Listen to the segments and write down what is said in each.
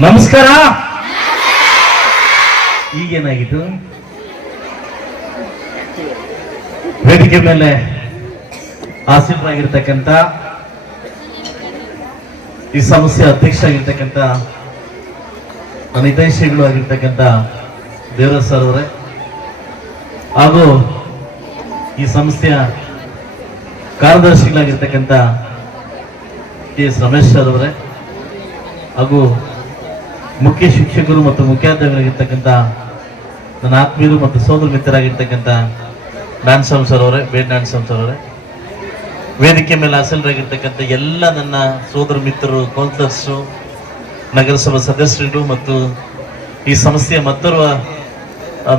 ನಮಸ್ಕಾರ. ಈಗೇನಾಗಿತ್ತು? ವೇದಿಕೆ ಮೇಲೆ ಆಸೀನರಾಗಿರ್ತಕ್ಕಂತ ಈ ಸಂಸ್ಥೆ ಅಧ್ಯಕ್ಷ ಆಗಿರ್ತಕ್ಕಂಥ ನನ್ನ ಹಿತೈಷಿಗಳು ಆಗಿರ್ತಕ್ಕಂಥ ದೇವರಾಜ್ ಸರ್ ಅವರೇ. ಹಾಗೂ ಈ ಸಂಸ್ಥೆಯ ಕಾರ್ಯದರ್ಶಿಗಳಾಗಿರ್ತಕ್ಕಂಥ ಕೆ ಎಸ್ ರಮೇಶ್ ಸರ್ ಅವರೇ. ಹಾಗೂ ಮುಖ್ಯ ಶಿಕ್ಷಕರು ಮತ್ತು ಮುಖ್ಯಾಧ್ಯಾಪಕರಾಗಿರ್ತಕ್ಕಂಥ ನನ್ನ ಆತ್ಮೀಯರು ಮತ್ತು ಸೋದರ ಮಿತ್ರರಾಗಿರ್ತಕ್ಕಂಥ ಡ್ಯಾನ್ಸಾಮ್ ಸರ್ ಅವರೇ ಬೇಡ್ ಡ್ಯಾನ್ಸಮ್ ಸರ್ ಅವರೇ. ವೇದಿಕೆ ಮೇಲೆ ಹಾಸನರಾಗಿರ್ತಕ್ಕಂಥ ಎಲ್ಲ ನನ್ನ ಸೋದರ ಮಿತ್ರರು ಕೌನ್ಸಿಲರ್ಸು ನಗರಸಭಾ ಸದಸ್ಯರು ಮತ್ತು ಈ ಸಂಸ್ಥೆಯ ಮತ್ತೋರ್ವ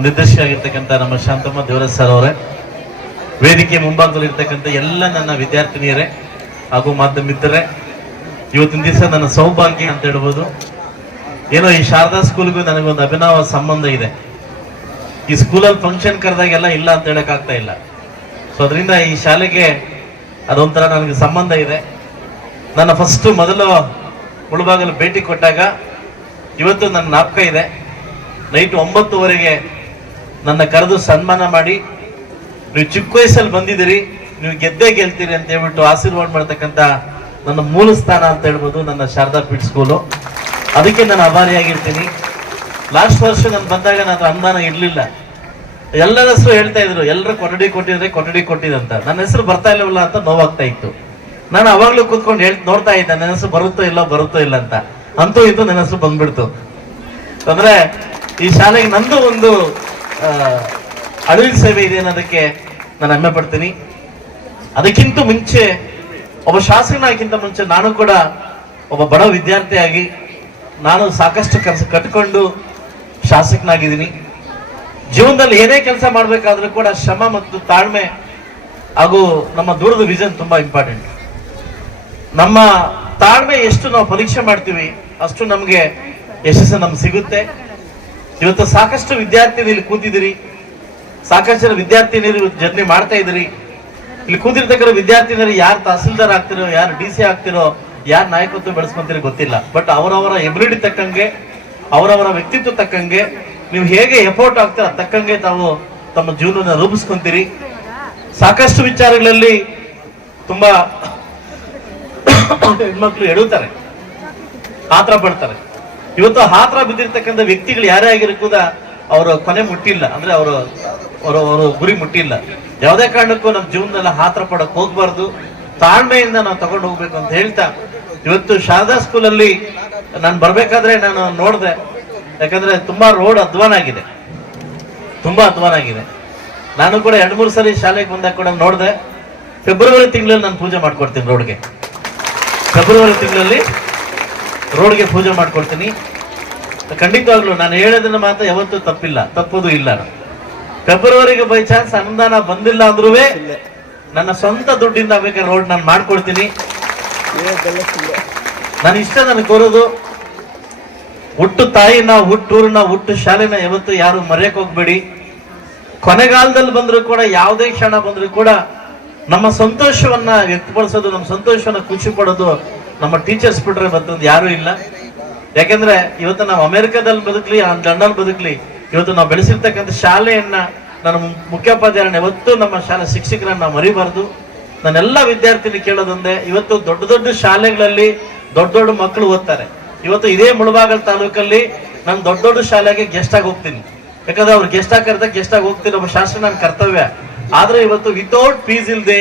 ನಿರ್ದೇಶಿಯಾಗಿರ್ತಕ್ಕಂಥ ನಮ್ಮ ಶಾಂತಮ್ಮ ದೇವರಾಜ್ ಸರ್ ಅವರೇ. ವೇದಿಕೆ ಮುಂಭಾಗದಲ್ಲಿ ಇರ್ತಕ್ಕಂಥ ಎಲ್ಲ ನನ್ನ ವಿದ್ಯಾರ್ಥಿನಿಯರೇ ಹಾಗೂ ಮಾಧ್ಯಮ ಮಿತ್ರರೇ, ಇವತ್ತಿನ ದಿವಸ ನನ್ನ ಸೌಭಾಗ್ಯ ಅಂತ ಹೇಳ್ಬೋದು. ಏನೋ ಈ ಶಾರದಾ ಸ್ಕೂಲ್ಗೂ ನನಗೊಂದು ಅಭಿನವ ಸಂಬಂಧ ಇದೆ. ಈ ಸ್ಕೂಲಲ್ಲಿ ಫಂಕ್ಷನ್ ಕರೆದಾಗೆಲ್ಲ ಇಲ್ಲ ಅಂತ ಹೇಳೋಕ್ಕಾಗ್ತಾ ಇಲ್ಲ. ಸೊ ಅದರಿಂದ ಈ ಶಾಲೆಗೆ ಅದೊಂಥರ ನನಗೆ ಸಂಬಂಧ ಇದೆ. ನನ್ನ ಫಸ್ಟ್ ಮೊದಲು ಮುಳುಬಾಗಲು ಭೇಟಿ ಕೊಟ್ಟಾಗ ಇವತ್ತು ನನ್ನ ನಾಪಕ ಇದೆ. ನೈಟ್ ಒಂಬತ್ತುವರೆಗೆ ನನ್ನ ಕರೆದು ಸನ್ಮಾನ ಮಾಡಿ, ನೀವು ಚಿಕ್ಕ ವಯಸ್ಸಲ್ಲಿ ಬಂದಿದ್ದೀರಿ, ನೀವು ಗೆದ್ದೇ ಗೆಲ್ತೀರಿ ಅಂತ ಹೇಳ್ಬಿಟ್ಟು ಆಶೀರ್ವಾದ ಮಾಡ್ತಕ್ಕಂಥ ನನ್ನ ಮೂಲ ಸ್ಥಾನ ಅಂತ ಹೇಳ್ಬೋದು ನನ್ನ ಶಾರದಾ ಪೀಠ ಸ್ಕೂಲು. ಅದಕ್ಕೆ ನಾನು ಅಭಾರಿಯಾಗಿರ್ತೀನಿ ಲಾಸ್ಟ್ ವರ್ಷ ನಾನು ಬಂದಾಗ ನನ್ನ ಅನುದಾನ ಇರಲಿಲ್ಲ. ಎಲ್ಲರ ಹೆಸರು ಹೇಳ್ತಾ ಇದ್ರು, ಎಲ್ಲರೂ ಕೊಠಡಿ ಕೊಟ್ಟಿದ್ರೆ ಕೊಠಡಿ ಕೊಟ್ಟಿದಂತ ನನ್ನ ಹೆಸರು ಬರ್ತಾ ಇಲ್ಲವಲ್ಲ ಅಂತ ನೋವಾಗ್ತಾ ಇತ್ತು. ನಾನು ಅವಾಗ್ಲೂ ಕೂತ್ಕೊಂಡು ಹೇಳ್, ನೋಡ್ತಾ ಇದ್ದೆ, ನನ್ನ ಹೆಸರು ಬರುತ್ತೋ ಇಲ್ಲ ಬರುತ್ತೋ ಇಲ್ಲ ಅಂತ. ಅಂತೂ ಇತ್ತು ನನ್ನ ಹೆಸರು ಬಂದ್ಬಿಡ್ತು. ಅಂದ್ರೆ ಈ ಶಾಲೆಗೆ ನಂದು ಒಂದು ಅಳಿವಿನ ಸೇವೆ ಇದೆ ಅನ್ನೋದಕ್ಕೆ ನಾನು ಹೆಮ್ಮೆ ಪಡ್ತೀನಿ. ಅದಕ್ಕಿಂತ ಮುಂಚೆ, ಒಬ್ಬ ಶಾಸಕನಾಗಿಂತ ಮುಂಚೆ ನಾನು ಕೂಡ ಒಬ್ಬ ಬಡ ವಿದ್ಯಾರ್ಥಿಯಾಗಿ ನಾನು ಸಾಕಷ್ಟು ಕೆಲಸ ಕಟ್ಕೊಂಡು ಶಾಸಕನಾಗಿದ್ದೀನಿ. ಜೀವನದಲ್ಲಿ ಏನೇ ಕೆಲಸ ಮಾಡಬೇಕಾದ್ರೂ ಕೂಡ ಶ್ರಮ ಮತ್ತು ತಾಳ್ಮೆ ಹಾಗೂ ನಮ್ಮ ದೂರದ ವಿಷನ್ ತುಂಬ ಇಂಪಾರ್ಟೆಂಟ್ ನಮ್ಮ ತಾಳ್ಮೆ ಎಷ್ಟು ನಾವು ಪರೀಕ್ಷೆ ಮಾಡ್ತೀವಿ, ಅಷ್ಟು ನಮಗೆ ಯಶಸ್ಸು ನಮ್ಗೆ ಸಿಗುತ್ತೆ. ಇವತ್ತು ಸಾಕಷ್ಟು ವಿದ್ಯಾರ್ಥಿನಿ ಇಲ್ಲಿ ಕೂತಿದ್ದೀರಿ. ಸಾಕಷ್ಟು ಜನ ವಿದ್ಯಾರ್ಥಿನಿಯರು ಜರ್ನಿ ಮಾಡ್ತಾ ಇದ್ದೀರಿ. ಇಲ್ಲಿ ಕೂತಿರ್ತಕ್ಕಂಥ ವಿದ್ಯಾರ್ಥಿನಿಯರು ಯಾರು ತಹಸೀಲ್ದಾರ್ ಆಗ್ತಿರೋ, ಯಾರು ಡಿ ಸಿ ಆಗ್ತಿರೋ ಯಾರು ನಾಯಕತ್ವ ಬೆಳೆಸ್ಕೊಂತೀರಿ ಗೊತ್ತಿಲ್ಲ. ಬಟ್ ಅವರವರ ಎಬಿಲಿಟಿ ತಕ್ಕಂಗೆ, ಅವರವರ ವ್ಯಕ್ತಿತ್ವ ತಕ್ಕಂಗೆ, ನೀವು ಹೇಗೆ ಎಫೋರ್ಟ್ ಆಗ್ತೀರ ತಕ್ಕಂಗೆ ತಾವು ತಮ್ಮ ಜೀವನ ರೂಪಿಸ್ಕೊಂತೀರಿ. ಸಾಕಷ್ಟು ವಿಚಾರಗಳಲ್ಲಿ ತುಂಬಾ ಹೆಣ್ಮಕ್ಳು ಎಡುತ್ತಾರೆ ಆತರ ಪಡ್ತಾರೆ ಇವತ್ತು ಆತರ ಬಿದ್ದಿರ್ತಕ್ಕಂಥ ವ್ಯಕ್ತಿಗಳು ಯಾರೇ ಆಗಿರಕೂದ ಅವರ ಕೊನೆ ಮುಟ್ಟಿಲ್ಲ. ಅಂದ್ರೆ ಅವರು, ಅವರ ಗುರಿ ಮುಟ್ಟಿಲ್ಲ. ಯಾವುದೇ ಕಾರಣಕ್ಕೂ ನಮ್ಮ ಜೀವನದಲ್ಲಿ ಆತರ ಪಡಕ್ ಹೋಗ್ಬಾರ್ದು. ತಾಳ್ಮೆಯಿಂದ ನಾವು ತಗೊಂಡು ಹೋಗ್ಬೇಕು ಅಂತ ಹೇಳ್ತಾ, ಇವತ್ತು ಶಾರದಾ ಸ್ಕೂಲಲ್ಲಿ ನಾನು ಬರ್ಬೇಕಾದ್ರೆ ನಾನು ನೋಡಿದೆ, ಯಾಕಂದ್ರೆ ತುಂಬಾ ರೋಡ್ ಅಧ್ವಾನ ಆಗಿದೆ. ತುಂಬಾ ಅಧ್ವಾನ ಆಗಿದೆ. ನಾನು ಕೂಡ ಎರಡು ಮೂರು ಸರಿ ಶಾಲೆಗೆ ಬಂದಾಗ ಕೂಡ ನೋಡಿದೆ ಫೆಬ್ರವರಿ ತಿಂಗಳಲ್ಲಿ ನಾನು ಪೂಜೆ ಮಾಡ್ಕೊಡ್ತೀನಿ ರೋಡ್ಗೆ ಫೆಬ್ರವರಿ ತಿಂಗಳಲ್ಲಿ ರೋಡ್ಗೆ ಪೂಜೆ ಮಾಡ್ಕೊಡ್ತೀನಿ. ಖಂಡಿತವಾಗ್ಲು ನಾನು ಹೇಳೋದನ್ನ ಮಾತ್ರ ಯಾವತ್ತೂ ತಪ್ಪಿಲ್ಲ, ತಪ್ಪೋದು ಇಲ್ಲ. ಫೆಬ್ರವರಿಗೆ ಬೈ ಚಾನ್ಸ್ ಅನುದಾನ ಬಂದಿಲ್ಲ ಅಂದ್ರೂ ನನ್ನ ಸ್ವಂತ ದುಡ್ಡಿಂದ ಬೇಕಾದ್ರೆ ರೋಡ್ ನಾನು ಮಾಡ್ಕೊಡ್ತೀನಿ ನಾನು ಇಷ್ಟ ನನಗೆ ಕೋರೋದು. ಹುಟ್ಟು ತಾಯಿನ ಹುಟ್ಟೂರಿನ ಹುಟ್ಟು ಶಾಲೆನ ಯಾವತ್ತು ಯಾರು ಮರೆಯಕ್ಕೆ ಹೋಗ್ಬೇಡಿ. ಕೊನೆಗಾಲದಲ್ಲಿ ಬಂದ್ರು ಕೂಡ, ಯಾವುದೇ ಕ್ಷಣ ಬಂದ್ರು ಕೂಡ, ನಮ್ಮ ಸಂತೋಷವನ್ನ ವ್ಯಕ್ತಪಡಿಸೋದು, ನಮ್ಮ ಸಂತೋಷವನ್ನ ಖುಷಿ ಪಡೋದು ನಮ್ಮ ಟೀಚರ್ಸ್ ಬಿಟ್ರೆ ಮತ್ತೊಂದು ಯಾರು ಇಲ್ಲ. ಯಾಕಂದ್ರೆ ಇವತ್ತು ನಾವು ಅಮೆರಿಕದಲ್ಲಿ ಬದುಕಲಿ ಲಂಡನ್ ಬದುಕಲಿ, ಇವತ್ತು ನಾವು ಬೆಳೆಸಿರ್ತಕ್ಕಂಥ ಶಾಲೆಯನ್ನ ನನ್ನ ಮುಖ್ಯೋಪಾಧ್ಯಾಯರನ್ನ ಯಾವತ್ತೂ ನಮ್ಮ ಶಾಲೆ ಶಿಕ್ಷಕರನ್ನ ಮರಿಬಾರ್ದು. ನನ್ನೆಲ್ಲ ವಿದ್ಯಾರ್ಥಿನಿ ಕೇಳೋದೊಂದೇ ಇವತ್ತು ದೊಡ್ಡ ದೊಡ್ಡ ಶಾಲೆಗಳಲ್ಲಿ ದೊಡ್ಡ ದೊಡ್ಡ ಮಕ್ಕಳು ಓದ್ತಾರೆ. ಇವತ್ತು ಇದೇ ಮುಳಬಾಗಲ್ ತಾಲೂಕಲ್ಲಿ ನಾನು ದೊಡ್ಡ ದೊಡ್ಡ ಶಾಲೆಗೆ ಗೆಸ್ಟ್ ಆಗಿ ಹೋಗ್ತೀನಿ. ಯಾಕಂದ್ರೆ ಅವ್ರು ಗೆಸ್ಟ್ ಆಗಿ ಕರೆದಾಗ ಗೆಸ್ಟ್ ಆಗಿ ಹೋಗ್ತೀನಿ, ಒಬ್ಬ ಶಾಸ್ತ್ರ ನನ್ನ ಕರ್ತವ್ಯ. ಆದ್ರೆ ಇವತ್ತು ವಿತೌಟ್ ಫೀಸ್ ಇಲ್ಲದೆ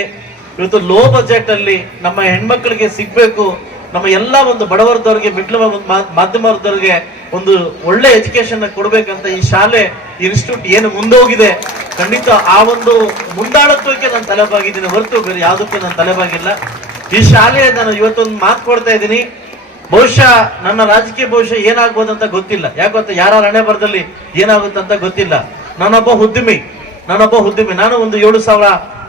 ಇವತ್ತು ಲೋ ಬಜೆಟ್ ಅಲ್ಲಿ ನಮ್ಮ ಹೆಣ್ಮಕ್ಳಿಗೆ ಸಿಗ್ಬೇಕು ನಮ್ಮ ಎಲ್ಲ ಒಂದು ಬಡವರ್ದವ್ರಿಗೆ, ಮಿಡ್ಲ್ ಮಾಧ್ಯಮ ವರ್ಗದವ್ರಿಗೆ ಒಂದು ಒಳ್ಳೆ ಎಜುಕೇಶನ್ ಕೊಡ್ಬೇಕಂತ ಈ ಶಾಲೆ ಇನ್ಸ್ಟಿಟ್ಯೂಟ್ ಏನು ಮುಂದೋಗಿದೆ, ಖಂಡಿತ ಆ ಒಂದು ಮುಂದಾಳತ್ವಕ್ಕೆ ನಾನು ತಲೆಬಾಗಿದ್ದೀನಿ ಹೊರತು ಬೇರೆ ಯಾವುದಕ್ಕೆ ನಾನು ತಲೆಬಾಗಿಲ್ಲ. ಈ ಶಾಲೆ ನಾನು ಇವತ್ತೊಂದು ಮಾತು ಕೊಡ್ತಾ ಇದ್ದೀನಿ. ಬಹುಶಃ ನನ್ನ ರಾಜಕೀಯ ಭವಿಷ್ಯ ಏನಾಗ್ಬೋದು ಅಂತ ಗೊತ್ತಿಲ್ಲ. ಯಾಕೆ ಗೊತ್ತಾ ಯಾರ ಹಣೆ ಬರದಲ್ಲಿ ಏನಾಗುತ್ತೆ ಅಂತ ಗೊತ್ತಿಲ್ಲ. ನಾನೊಬ್ಬ ಉದ್ಯಮಿ ನಾನೊಬ್ಬ ಉದ್ಯಮಿ. ನಾನು ಒಂದು ಏಳು ಸಾವಿರ,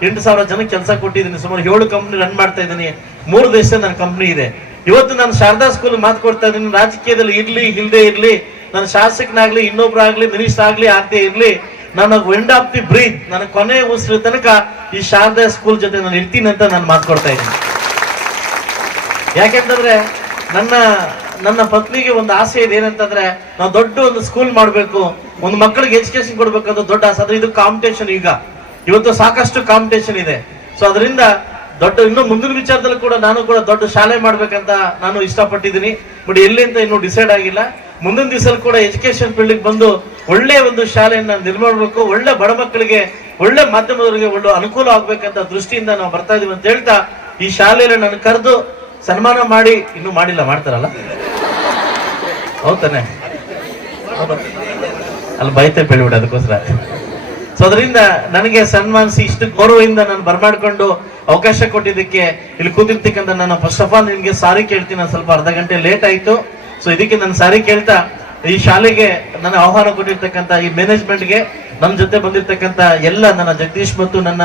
ಎಂಟು ಸಾವಿರ ಜನಕ್ಕೆ ಕೆಲಸ ಕೊಟ್ಟಿದ್ದೀನಿ. ಸುಮಾರು ಏಳು ಕಂಪ್ನಿ ರನ್ ಮಾಡ್ತಾ ಇದ್ದೀನಿ. ಮೂರು ದೇಶದ ನನ್ನ ಕಂಪ್ನಿ ಇದೆ. ಇವತ್ತು ನಾನು ಶಾರದಾ ಸ್ಕೂಲ್ ಮಾತು ಕೊಡ್ತಾ ಇದ್ದೀನಿ. ರಾಜಕೀಯದಲ್ಲಿ ಇರ್ಲಿ ಇಲ್ಲದೆ ಇರ್ಲಿ, ನನ್ನ ಶಾಸಕನಾಗ್ಲಿ, ಇನ್ನೊಬ್ರಾಗ್ಲಿ ಮಿನಿಸ್ಟರ್ ಆಗ್ಲಿ ಆಗದೆ ಇರ್ಲಿ ನನಗೆ ವೆಂಡ್ ಆಫ್ ದಿ ಬ್ರೀತ್ ನನ್ನ ಕೊನೆ ಉಸಿರು ತನಕ ಈ ಶಾರದಾ ಸ್ಕೂಲ್ ಜೊತೆ ನಾನು ಇರ್ತೀನಿ ಅಂತ ನಾನು ಮಾತು ಕೊಡ್ತಾ ಇದ್ದೀನಿ. ಯಾಕೆಂತಂದ್ರೆ ನನ್ನ ನನ್ನ ಪತ್ನಿಗೆ ಒಂದು ಆಸೆ ಇದೆ. ಏನಂತಂದ್ರೆ ನಾವು ದೊಡ್ಡ ಒಂದು ಸ್ಕೂಲ್ ಮಾಡಬೇಕು. ಒಂದು ಮಕ್ಕಳಿಗೆ ಎಜುಕೇಶನ್ ಕೊಡ್ಬೇಕು ದೊಡ್ಡ ಆಸೆ. ಆದ್ರೆ ಇದು ಕಾಂಪಿಟೇಷನ್ ಈಗ. ಇವತ್ತು ಸಾಕಷ್ಟು ಕಾಂಪಿಟೇಷನ್ ಇದೆ. ಸೊ ಅದರಿಂದ ದೊಡ್ಡ ಇನ್ನು ಮುಂದಿನ ವಿಚಾರದಲ್ಲಿ ಕೂಡ ನಾನು ಕೂಡ ದೊಡ್ಡ ಶಾಲೆ ಮಾಡ್ಬೇಕಂತ ನಾನು ಇಷ್ಟಪಟ್ಟಿದ್ದೀನಿ. ಬಟ್ ಎಲ್ಲಿ ಅಂತ ಇನ್ನೂ ಡಿಸೈಡ್ ಆಗಿಲ್ಲ. ಮುಂದಿನ ದಿವಸ ಕೂಡ ಎಜುಕೇಶನ್ ಫೀಲ್ಡ್ ಬಂದು ಒಳ್ಳೆ ಒಂದು ಶಾಲೆಯನ್ನ ನಿರ್ಮಾಣ ಮಾಡಬೇಕು, ಒಳ್ಳೆ ಬಡ ಮಕ್ಕಳಿಗೆ, ಒಳ್ಳೆ ಮಾಧ್ಯಮದವರಿಗೆ ಒಳ್ಳೆ ಅನುಕೂಲ ಆಗ್ಬೇಕಂತ ದೃಷ್ಟಿಯಿಂದ ನಾವು ಬರ್ತಾ ಇದೀವಿ ಅಂತ ಹೇಳ್ತಾ ಈ ಶಾಲೆಯಲ್ಲಿ ನಾನು ಕರೆದು ಸನ್ಮಾನ ಮಾಡಿ, ಇನ್ನೂ ಮಾಡಿಲ್ಲ, ಮಾಡ್ತಾರಲ್ಲ? ಹೌದಾನೆ ಅಲ್ಲಿ ಬೈತೆ ಬೆಳಿಬಿಡ ಅದಕ್ಕೋಸ್ಕರ. ಸೊ ಅದರಿಂದ ನನಗೆ ಸನ್ಮಾನಿಸಿ ಇಷ್ಟು ಗೌರವದಿಂದ ನಾನು ಬರ್ಮಾಡ್ಕೊಂಡು ಅವಕಾಶ ಕೊಟ್ಟಿದ್ದಕ್ಕೆ ಇಲ್ಲಿ ಕೂತಿರ್ತಕ್ಕಂಥ ನಾನು ಫಸ್ಟ್ ಆಫ್ ಆಲ್ ನಿಮಗೆ ಸಾರಿ ಕೇಳ್ತೀನಿ ನಾನು ಸ್ವಲ್ಪ ಅರ್ಧ ಗಂಟೆ ಲೇಟ್ ಆಯ್ತು. ಸೊ ಇದಕ್ಕೆ ನಾನು ಸಾರಿ ಕೇಳ್ತಾ, ಈ ಶಾಲೆಗೆ ನನ್ನ ಆಹ್ವಾನ ಕೊಟ್ಟಿರ್ತಕ್ಕಂಥ ಈ ಮ್ಯಾನೇಜ್ಮೆಂಟ್ಗೆ ನಮ್ಮ ಜೊತೆ ಬಂದಿರತಕ್ಕಂಥ ಎಲ್ಲ ನನ್ನ ಜಗದೀಶ್ ಮತ್ತು ನನ್ನ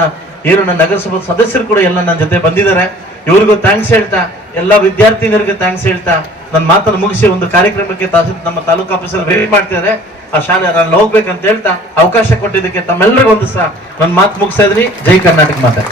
ಏನು ನನ್ನ ನಗರಸಭಾ ಸದಸ್ಯರು ಕೂಡ ಎಲ್ಲ ನನ್ನ ಜೊತೆ ಬಂದಿದ್ದಾರೆ. ಇವ್ರಿಗೂ ಥ್ಯಾಂಕ್ಸ್ ಹೇಳ್ತಾ, ಎಲ್ಲ ವಿದ್ಯಾರ್ಥಿನಿಯರಿಗೂ ಥ್ಯಾಂಕ್ಸ್ ಹೇಳ್ತಾ ನನ್ನ ಮಾತನ್ನು ಮುಗಿಸಿ ಒಂದು ಕಾರ್ಯಕ್ರಮಕ್ಕೆ ತಾಸು ನಮ್ಮ ತಾಲೂಕು ಆಫೀಸರ್ ವೇಟ್ ಮಾಡ್ತಿದ್ದಾರೆ. ಆ ಶಾಲೆ ನಾನು ಹೋಗ್ಬೇಕಂತ ಹೇಳ್ತಾ, ಅವಕಾಶ ಕೊಟ್ಟಿದ್ದಕ್ಕೆ ತಮ್ಮೆಲ್ಲರಿಗೂ ಒಂದು ಸಹ ನನ್ನ ಮಾತು ಮುಗಿಸ್ತಾ ಇದ್ದೀನಿ. ಜೈ ಕರ್ನಾಟಕ ಮಾತೆ.